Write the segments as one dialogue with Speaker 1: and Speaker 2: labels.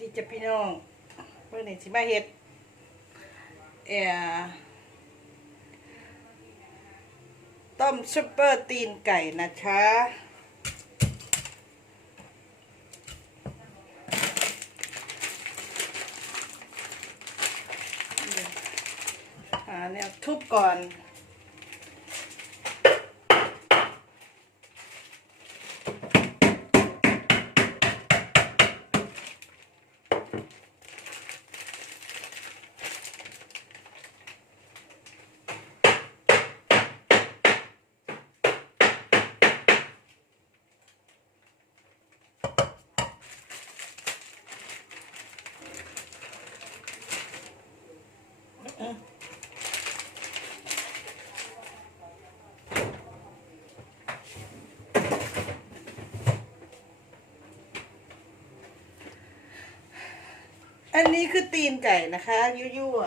Speaker 1: ดีจ้ะพี่น้องเมื่อนี้สิมาเฮ็ดเอ่อต้มซุปเปอร์ตีนไก่นะคะหาเนี่ยทุบก่อน อั นนี้คือตีนไก่นะคะ ยั่ว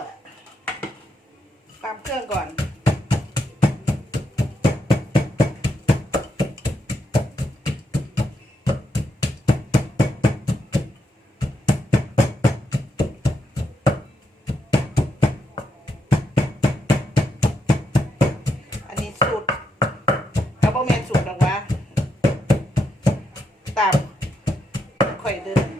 Speaker 1: ๆตามเครื่องก่อน อันนี้สูตรเอาบะเมนสูตรหรอวะตามข่อยเดิน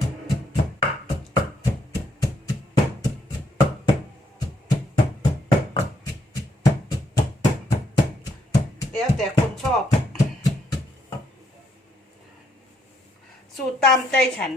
Speaker 1: ตามใจฉัน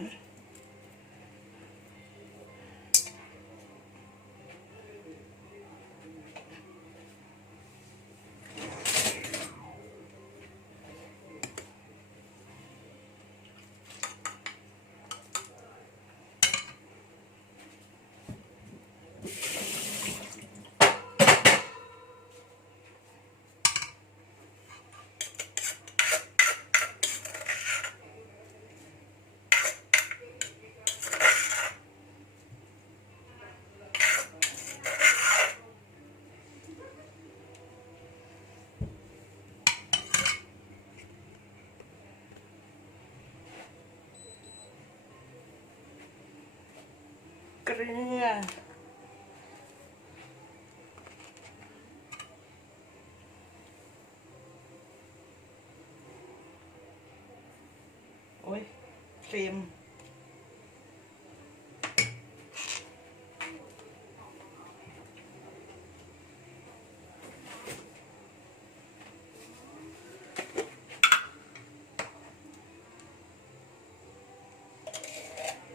Speaker 1: เกลือโอ้ยเฟรม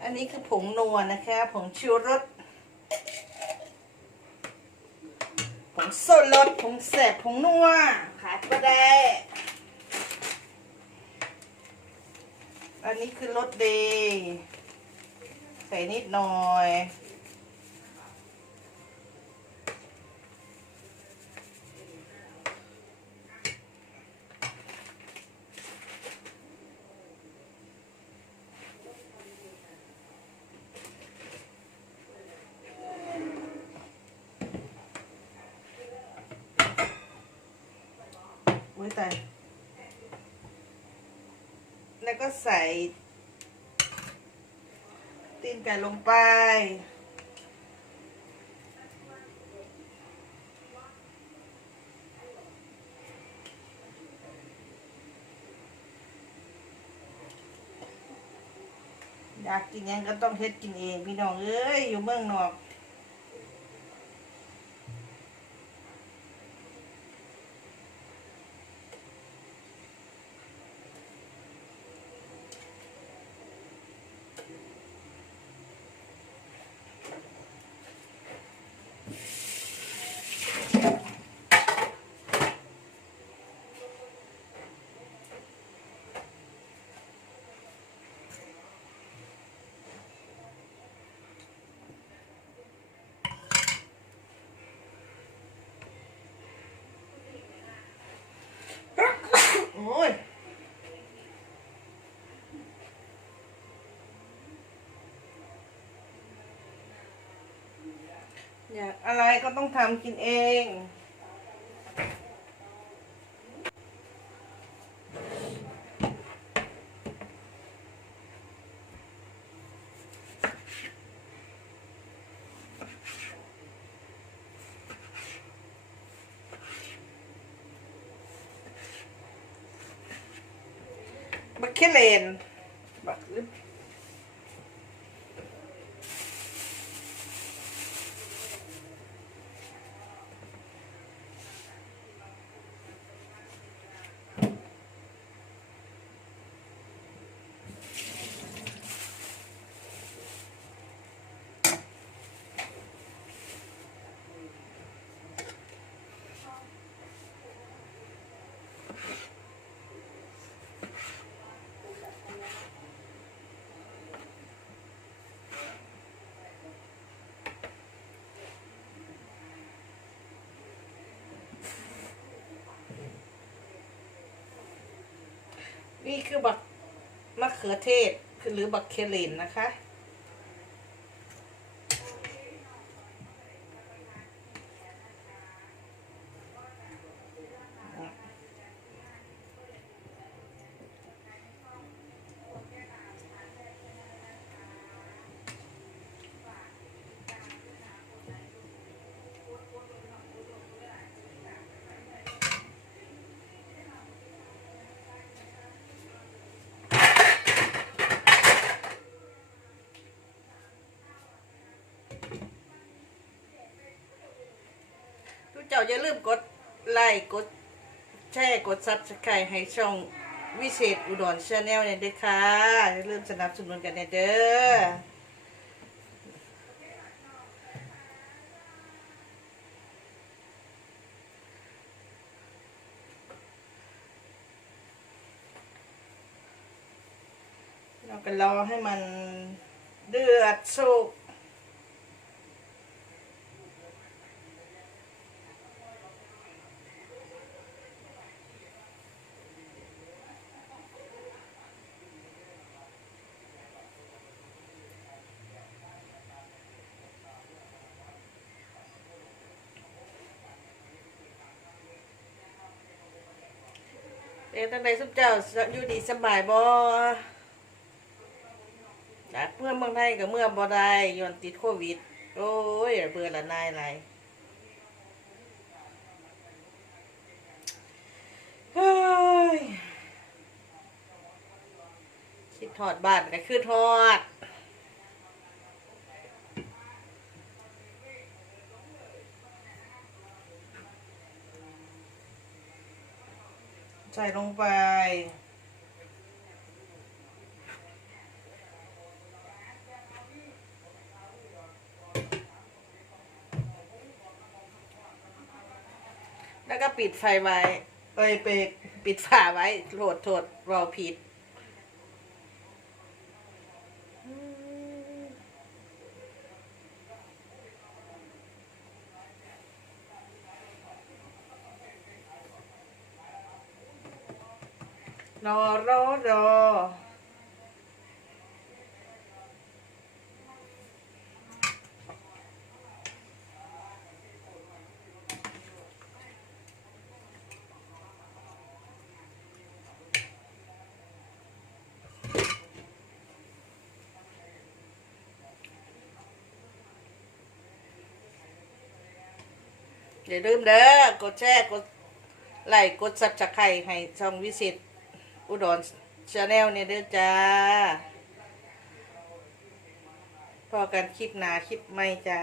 Speaker 1: อั นนี้คือผงนัวนะคะ ผงชูรส ผงโซรส ผงแสบ ผงนัว ขาดก็ได้ อันนี้คือรสเดย์ใส่นิดหน่อย อุ้ยตายแล้วก็ใส่ ตีนไก่ลงไป อยากกินยังก็ต้องเฮ็ดกินเองพี่น้องเอ้ยอยู่เมืองนอก อยากอะไรก็ต้องทำกินเองบักเคเลนบักหรื นี่คือบักมะเขือเทศคือหรือบักเคลินนะคะ เจ้าอย่าลืมกดไลค์กดแชร์กดซับสไครต์ให้ช่องวิเศษอุดรชาแนลเนี่ยด้วยค่ะอย่าลืมสนับสนุนกันเนี่ยเด้อเราก็รอให้มันเดือดสุก เอ๊ะตั้งแต่สุเจ้าอยู่ดีสบายบ่จากเมื่อเมืองไทยกับเมื่อบ่ได้ย้อนติดโควิด โอ้ยเบื่อละนายไรเฮ้ยคิดทอดบ้านก็คือทอด ใส่ลงไป แล้วก็ปิดไฟไว้ เอ้ยเปปิดฝาไว้โทษโทษราผิด รอรอรออย่าลืมเด้อกดแชร์กดไลค์กดซับสไครต์ให้ช่องวิสิต อุดรชาแนลเนี่ยเด้อจ้าพอกันคลิปหนาคลิปไม่จ้า